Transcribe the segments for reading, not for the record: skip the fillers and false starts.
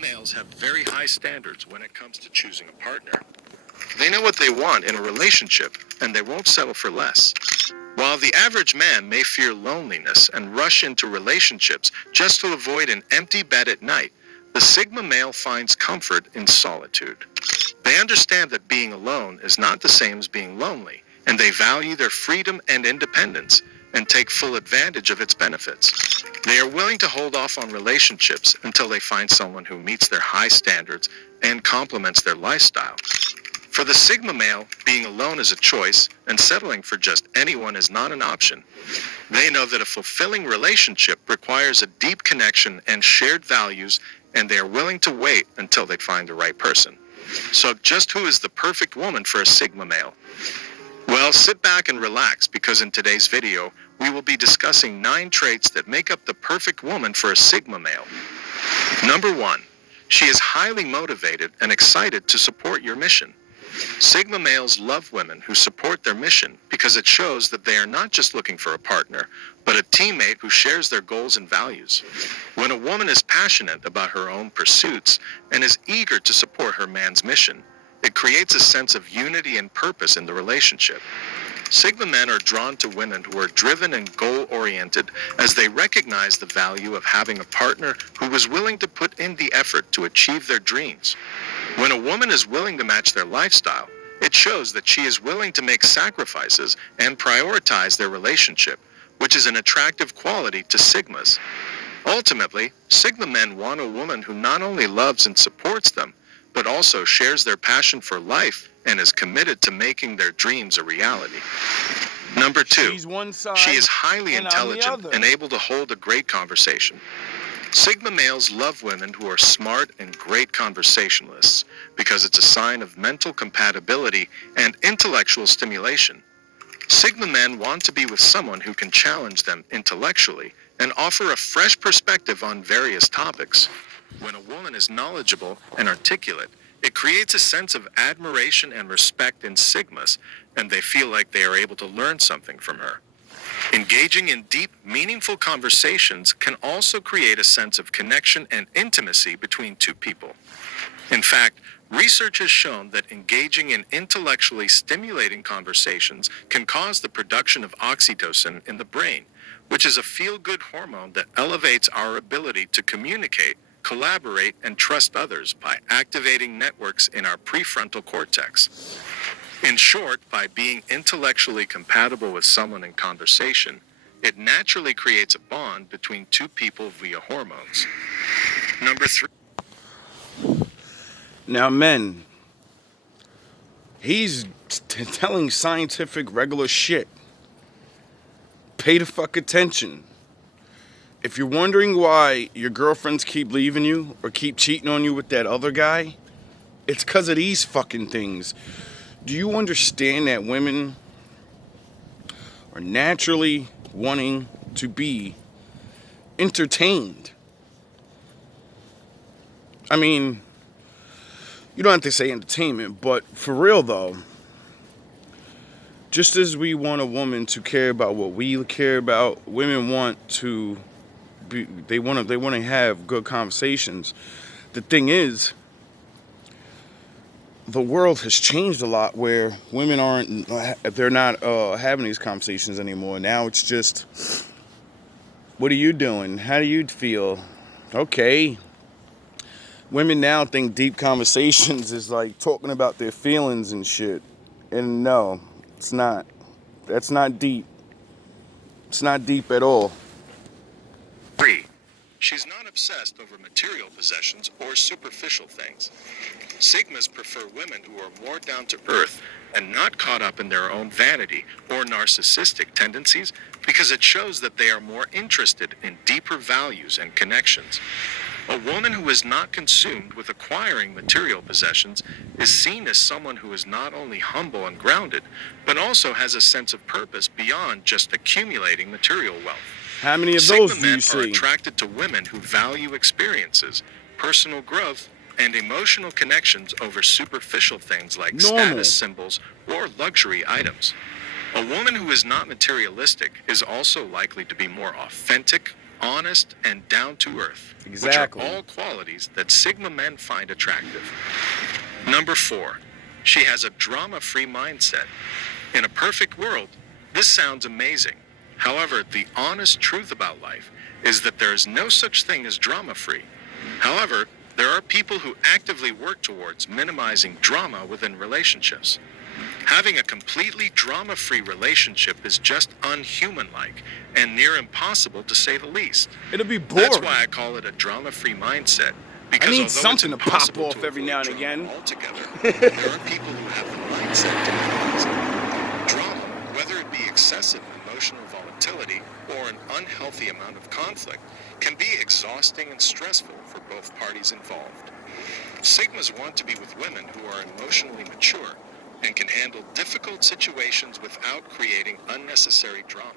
Males have very high standards when it comes to choosing a partner. They know what they want in a relationship, and they won't settle for less. While the average man may fear loneliness and rush into relationships just to avoid an empty bed at night, the Sigma male finds comfort in solitude. They understand that being alone is not the same as being lonely, and they value their freedom and independence and take full advantage of its benefits. They are willing to hold off on relationships until they find someone who meets their high standards and complements their lifestyle. For the Sigma male, being alone is a choice, and settling for just anyone is not an option. They know that a fulfilling relationship requires a deep connection and shared values, and they are willing to wait until they find the right person. So just who is the perfect woman for a Sigma male? Well, sit back and relax, because in today's video, we will be discussing 9 traits that make up the perfect woman for a Sigma male. Number 1, she is highly motivated and excited to support your mission. Sigma males love women who support their mission because it shows that they are not just looking for a partner, but a teammate who shares their goals and values. When a woman is passionate about her own pursuits and is eager to support her man's mission, it creates a sense of unity and purpose in the relationship. Sigma men are drawn to women who are driven and goal-oriented, as they recognize the value of having a partner who is willing to put in the effort to achieve their dreams. When a woman is willing to match their lifestyle, it shows that she is willing to make sacrifices and prioritize their relationship, which is an attractive quality to Sigmas. Ultimately, Sigma men want a woman who not only loves and supports them, but also shares their passion for life and is committed to making their dreams a reality. Number 2, she is highly intelligent and able to hold a great conversation. Sigma males love women who are smart and great conversationalists because it's a sign of mental compatibility and intellectual stimulation. Sigma men want to be with someone who can challenge them intellectually and offer a fresh perspective on various topics. When a woman is knowledgeable and articulate, it creates a sense of admiration and respect in Sigmas, and they feel like they are able to learn something from her. Engaging in deep, meaningful conversations can also create a sense of connection and intimacy between two people. In fact, research has shown that engaging in intellectually stimulating conversations can cause the production of oxytocin in the brain, which is a feel-good hormone that elevates our ability to communicate, collaborate, and trust others by activating networks in our prefrontal cortex. In short, by being intellectually compatible with someone in conversation, it naturally creates a bond between two people via hormones. Number 3. Now, men, he's telling scientific regular shit. Pay the fuck attention. If you're wondering why your girlfriends keep leaving you or keep cheating on you with that other guy, it's because of these fucking things. Do you understand that women are naturally wanting to be entertained? I mean, you don't have to say entertainment, but for real though, just as we want a woman to care about what we care about, women want to be, they want to have good conversations. The thing is, the world has changed a lot where women they're not having these conversations anymore. Now it's just, what are you doing? How do you feel? Okay. Women now think deep conversations is like talking about their feelings and shit. And no, it's not. That's not deep. It's not deep at all. 3. She's not obsessed over material possessions or superficial things. Sigmas prefer women who are more down to earth and not caught up in their own vanity or narcissistic tendencies, because it shows that they are more interested in deeper values and connections. A woman who is not consumed with acquiring material possessions is seen as someone who is not only humble and grounded, but also has a sense of purpose beyond just accumulating material wealth. How many of those Sigma do you men are see? attracted to women who value experiences, personal growth, and emotional connections over superficial things like status symbols or luxury items. A woman who is not materialistic is also likely to be more authentic, honest, and down to earth, Exactly. which are all qualities that Sigma men find attractive. Number 4, she has a drama-free mindset. In a perfect world, this sounds amazing. However, the honest truth about life is that there is no such thing as drama-free. However, there are people who actively work towards minimizing drama within relationships. Having a completely drama-free relationship is just unhuman-like and near impossible to say the least. It'll be boring. That's why I call it a drama-free mindset. Because I need although something to it's pop impossible off to every avoid now and drama again. altogether, there are people who have the mindset to minimize it. Drama, whether it be excessive emotional volatility or an unhealthy amount of conflict, can be exhausting and stressful for both parties involved. Sigmas want to be with women who are emotionally mature and can handle difficult situations without creating unnecessary drama.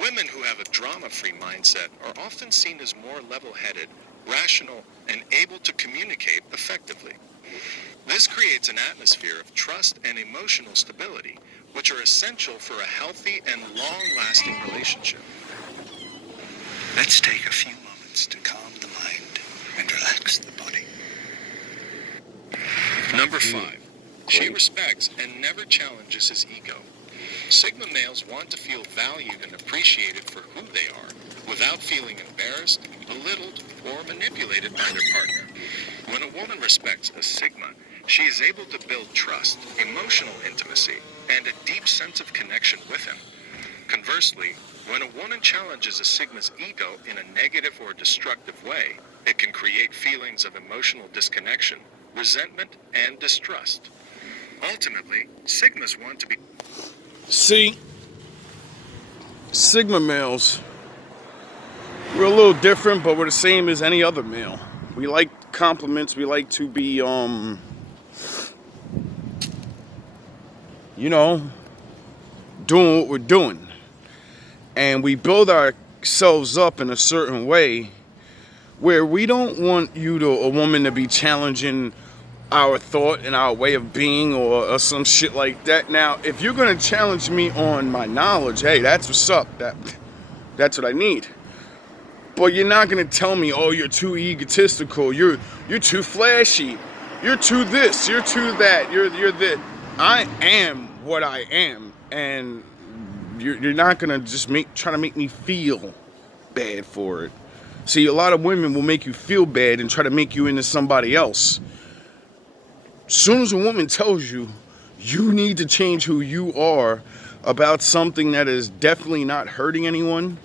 Women who have a drama-free mindset are often seen as more level-headed, rational, and able to communicate effectively. This creates an atmosphere of trust and emotional stability, which are essential for a healthy and long-lasting relationship. Let's take a few moments to calm the mind and relax the body. Number 5, she respects and never challenges his ego. Sigma males want to feel valued and appreciated for who they are, without feeling embarrassed, belittled, or manipulated by their partner. When a woman respects a Sigma, she is able to build trust, emotional intimacy, and a deep sense of connection with him. Conversely, when a woman challenges a Sigma's ego in a negative or destructive way, it can create feelings of emotional disconnection, resentment, and distrust. Ultimately, Sigmas want to be... See, Sigma males, we're a little different, but we're the same as any other male. We like compliments. We like to be, doing what we're doing. And we build ourselves up in a certain way where we don't want a woman to be challenging our thought and our way of being or some shit like that. Now, if you're going to challenge me on my knowledge, hey, that's what's up. That's what I need. But you're not going to tell me, oh, you're too egotistical. You're too flashy. You're too this. You're too that. You're this. I am what I am. And you're not going to just try to make me feel bad for it. See, a lot of women will make you feel bad and try to make you into somebody else. As soon as a woman tells you, you need to change who you are about something that is definitely not hurting anyone,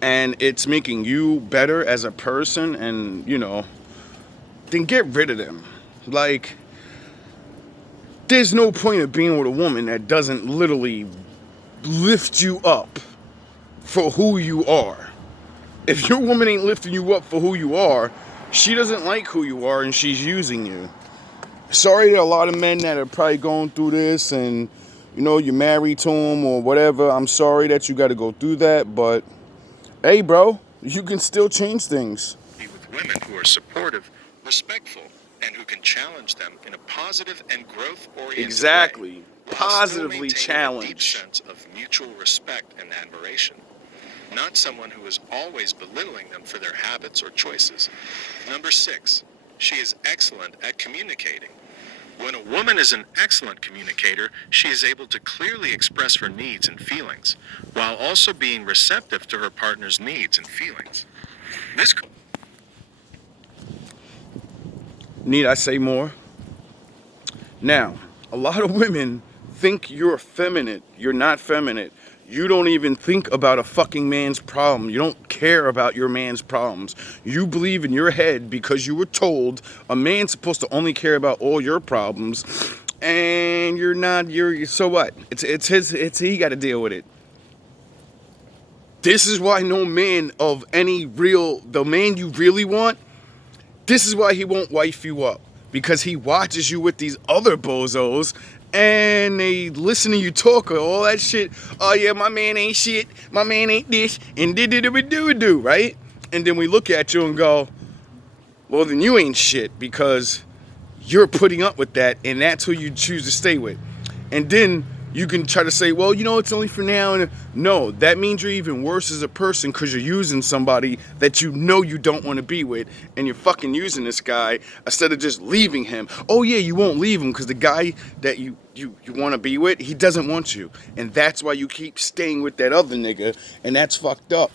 and it's making you better as a person, and, then get rid of them. Like, there's no point of being with a woman that doesn't literally lift you up for who you are. If your woman ain't lifting you up for who you are, she doesn't like who you are and she's using you. Sorry to a lot of men that are probably going through this and, you're married to them or whatever. I'm sorry that you got to go through that, but hey, bro, you can still change things. With women who are supportive, respectful, and who can challenge them in a positive and growth-oriented Exactly. way, while Positively still maintaining a deep challenge. sense of mutual respect and admiration. Not someone who is always belittling them for their habits or choices. Number 6, she is excellent at communicating. When a woman is an excellent communicator, she is able to clearly express her needs and feelings, while also being receptive to her partner's needs and feelings. This... Need I say more? Now, a lot of women think you're effeminate. You're not feminine. You don't even think about a fucking man's problem. You don't care about your man's problems. You believe in your head because you were told a man's supposed to only care about all your problems, and you're not. So what? He got to deal with it. This is why no man of the man you really want, this is why he won't wife you up, because he watches you with these other bozos. And they listen to you talk all that shit. Oh yeah, my man ain't shit. My man ain't this. And do, right? And then we look at you and go, well, then you ain't shit because you're putting up with that, and that's who you choose to stay with. And then You can try to say, well, it's only for now. And no, that means you're even worse as a person because you're using somebody that you know you don't want to be with, and you're fucking using this guy instead of just leaving him. Oh yeah, you won't leave him because the guy that you want to be with, he doesn't want you, and that's why you keep staying with that other nigga, and that's fucked up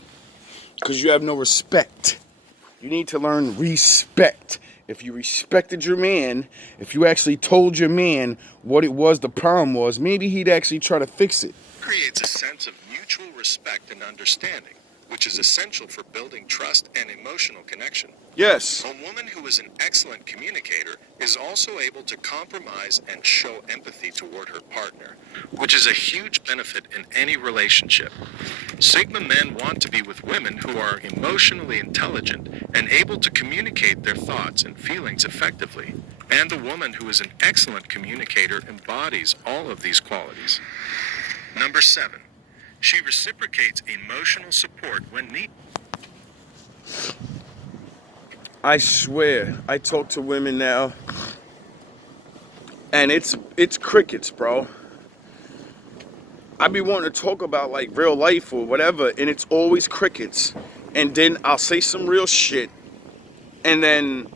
because you have no respect. You need to learn respect. If you respected your man, if you actually told your man what it was the problem was, maybe he'd actually try to fix it. Creates a sense of mutual respect and understanding, which is essential for building trust and emotional connection. Yes. A woman who is an excellent communicator is also able to compromise and show empathy toward her partner, which is a huge benefit in any relationship. Sigma men want to be with women who are emotionally intelligent and able to communicate their thoughts and feelings effectively. And a woman who is an excellent communicator embodies all of these qualities. Number 7. She reciprocates emotional support when needed. I swear, I talk to women now, and it's crickets, bro. I be wanting to talk about like real life or whatever, and it's always crickets. And then I'll say some real shit, and then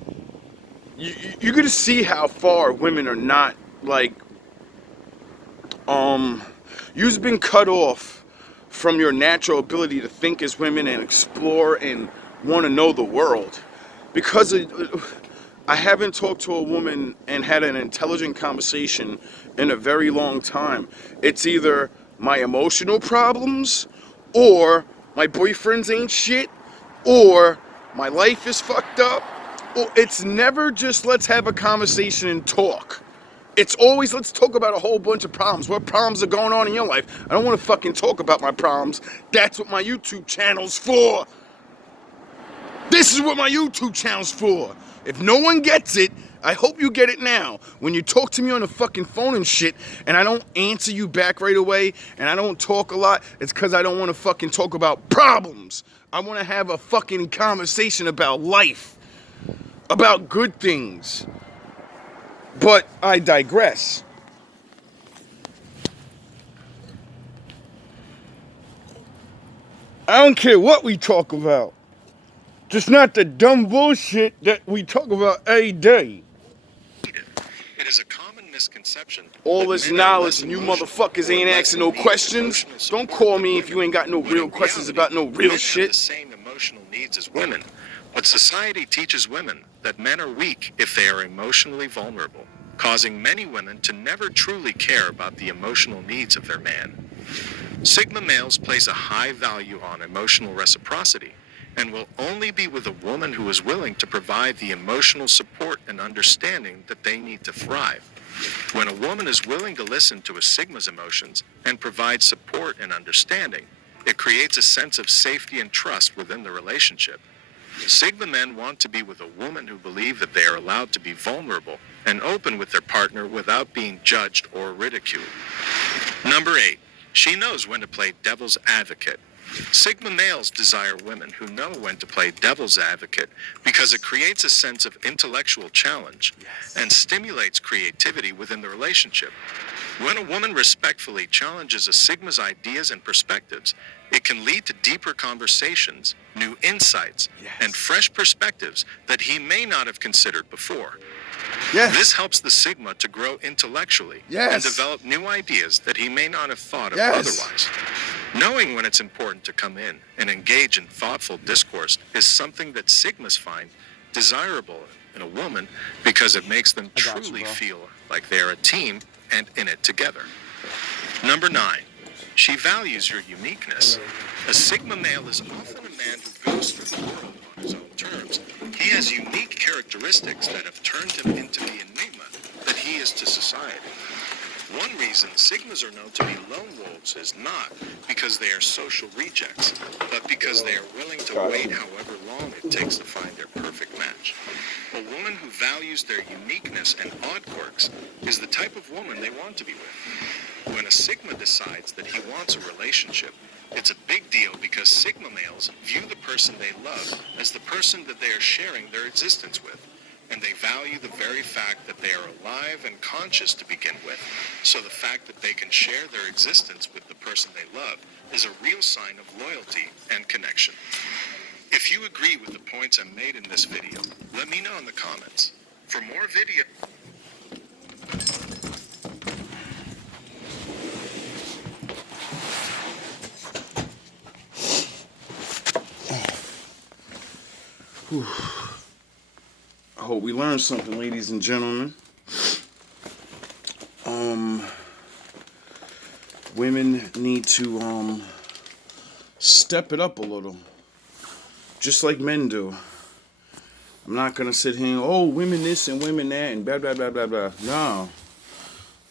you're gonna see how far women are not like. You've been cut off from your natural ability to think as women and explore and want to know the world. Because I haven't talked to a woman and had an intelligent conversation in a very long time. It's either my emotional problems, or my boyfriends ain't shit, or my life is fucked up, or it's never just let's have a conversation and talk. It's always let's talk about a whole bunch of problems. What problems are going on in your life? I don't want to fucking talk about my problems. That's what my YouTube channel's for. This is what my YouTube channel's for. If no one gets it, I hope you get it now. When you talk to me on the fucking phone and shit, and I don't answer you back right away, and I don't talk a lot, it's because I don't want to fucking talk about problems. I want to have a fucking conversation about life, about good things. But I digress. I don't care what we talk about. Just not the dumb bullshit that we talk about every day. It is a common misconception. All that this men are knowledge less and you emotional motherfuckers or ain't less asking in no need of questions. emotional Don't support call than me if you women. ain't got no When real in questions reality, about no men real have shit. the same emotional needs as women, but society teaches women that men are weak if they are emotionally vulnerable, causing many women to never truly care about the emotional needs of their man. Sigma males place a high value on emotional reciprocity and will only be with a woman who is willing to provide the emotional support and understanding that they need to thrive. When a woman is willing to listen to a Sigma's emotions and provide support and understanding, it creates a sense of safety and trust within the relationship. Sigma men want to be with a woman who believes that they are allowed to be vulnerable and open with their partner without being judged or ridiculed. Number 8. She knows when to play devil's advocate. Sigma males desire women who know when to play devil's advocate because it creates a sense of intellectual challenge and stimulates creativity within the relationship. When a woman respectfully challenges a Sigma's ideas and perspectives, it can lead to deeper conversations, new insights, and fresh perspectives that he may not have considered before. Yes. This helps the Sigma to grow intellectually and develop new ideas that he may not have thought of otherwise. Knowing when it's important to come in and engage in thoughtful discourse is something that Sigmas find desirable in a woman because it makes them truly feel like they're a team and in it together. Number 9. She values your uniqueness. A Sigma male is often a man who goes through the world on his own terms. He has unique characteristics that have turned him into the enigma that he is to society. One reason Sigmas are known to be lone wolves is not because they are social rejects, but because they are willing to wait however long it takes to find their perfect match. A woman who values their uniqueness and odd quirks is the type of woman they want to be with. When a Sigma decides that he wants a relationship, it's a big deal because Sigma males view the person they love as the person that they are sharing their existence with. and they value the very fact that they are alive and conscious to begin with, so the fact that they can share their existence with the person they love is a real sign of loyalty and connection. If you agree with the points I made in this video, let me know in the comments. For more video... I hope we learned something, ladies and gentlemen. Women need to step it up a little, just like men do. I'm not gonna sit here and, oh, women this and women that and blah blah blah blah blah. No,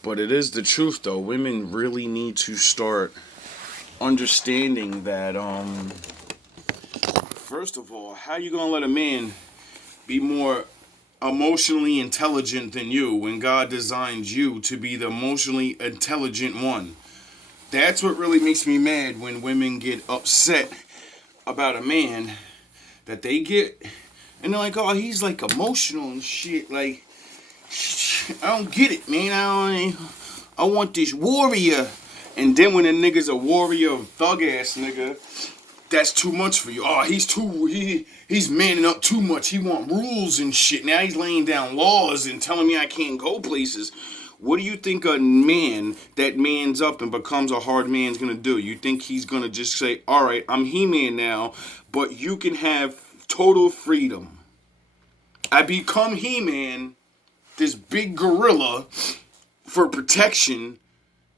but it is the truth though. Women really need to start understanding that. First of all, how you gonna let a man be more emotionally intelligent than you when God designed you to be the emotionally intelligent one? That's what really makes me mad when women get upset about a man that they get, and they're like, oh, he's like emotional and shit. Like, I don't get it, man. I want this warrior. And then when a nigga's a warrior, thug ass nigga, that's too much for you. Oh, he's manning up too much. He want rules and shit. Now he's laying down laws and telling me I can't go places. What do you think a man that mans up and becomes a hard man's gonna do? You think he's gonna just say, all right, I'm He-Man now, but you can have total freedom. I become He-Man, this big gorilla, for protection,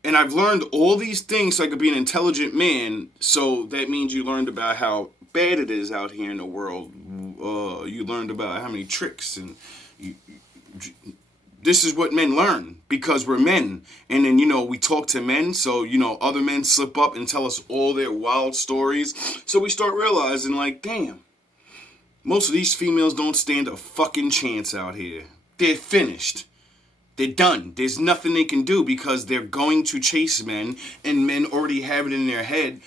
and I've learned all these things so I could be an intelligent man. So that means you learned about how bad it is out here in the world. You learned about how many tricks, and this is what men learn because we're men. And then, we talk to men, so, other men slip up and tell us all their wild stories. So we start realizing, like, damn, most of these females don't stand a fucking chance out here. They're finished. They're done. There's nothing they can do because they're going to chase men, and men already have it in their head.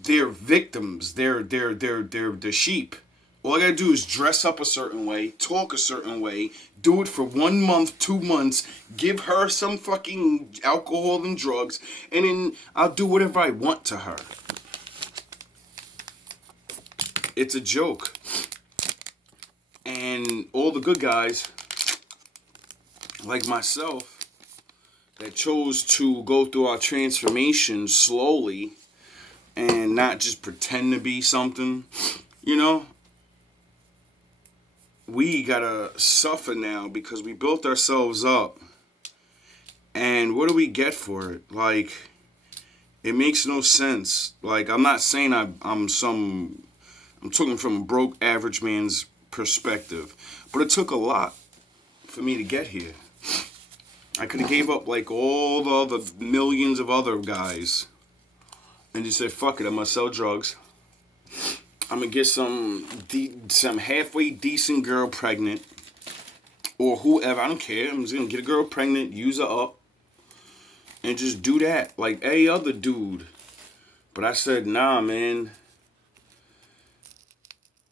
They're victims. They're the sheep. All I gotta do is dress up a certain way, talk a certain way, do it for 1 month, 2 months, give her some fucking alcohol and drugs, and then I'll do whatever I want to her. It's a joke. And all the good guys, like myself, that chose to go through our transformation slowly and not just pretend to be something, we gotta suffer now because we built ourselves up. And what do we get for it? Like, it makes no sense. Like, I'm not saying I'm talking from a broke average man's perspective, but it took a lot for me to get here. I could have gave up like all the other millions of other guys and just said, fuck it, I'm gonna sell drugs. I'm gonna get some halfway decent girl pregnant, or whoever, I don't care. I'm just gonna get a girl pregnant, use her up, and just do that like any other dude. But I said, nah, man.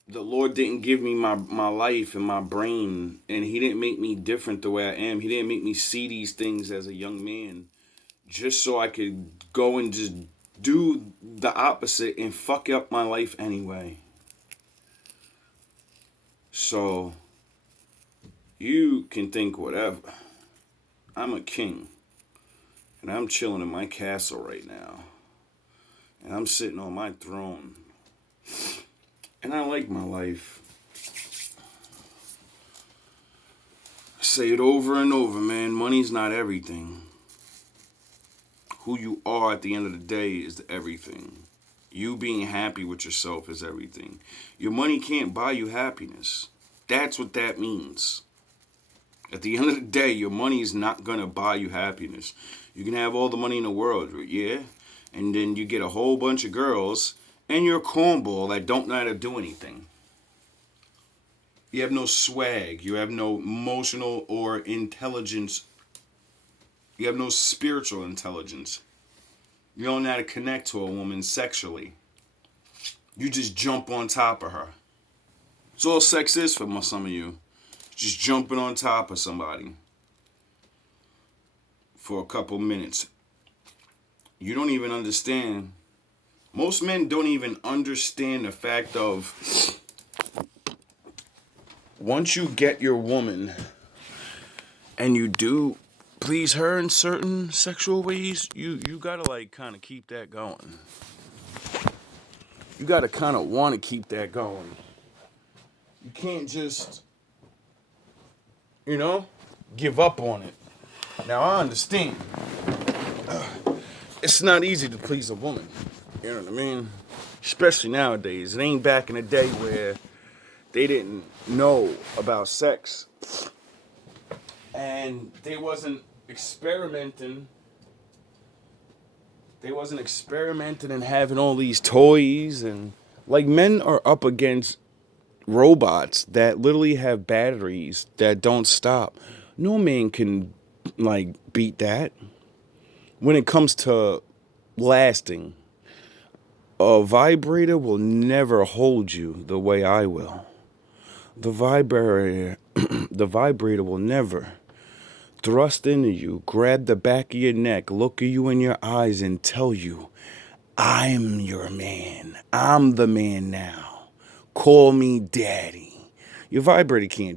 The Lord didn't give me my life and my brain, and He didn't make me different the way I am. He didn't make me see these things as a young man just so I could go and just do the opposite and fuck up my life anyway. So, you can think whatever. I'm a king, and I'm chilling in my castle right now, and I'm sitting on my throne, and I like my life. I say it over and over, man, money's not everything. Who you are at the end of the day is everything. You being happy with yourself is everything. Your money can't buy you happiness. That's what that means. At the end of the day, your money is not going to buy you happiness. You can have all the money in the world, yeah? And then you get a whole bunch of girls and you're a cornball that don't know how to do anything. You have no swag. You have no emotional or intelligence. You have no spiritual intelligence. You don't know how to connect to a woman sexually. You just jump on top of her. It's all sex is for some of you. just jumping on top of somebody for a couple minutes. You don't even understand. Most men don't even understand the fact of once you get your woman and you do please her in certain sexual ways, you gotta like kind of keep that going. You gotta kind of want to keep that going. You can't just, give up on it. Now I understand. It's not easy to please a woman. You know what I mean? Especially nowadays. It ain't back in the day where they didn't know about sex. And they wasn't experimenting. And having all these toys. And like men are up against robots that literally have batteries that don't stop. No man can like beat that. When it comes to lasting, a vibrator will never hold you the way I will. The vibrator will never thrust into you, grab the back of your neck, look at you in your eyes and tell you, I'm your man. I'm the man now. Call me daddy. Your vibrator can't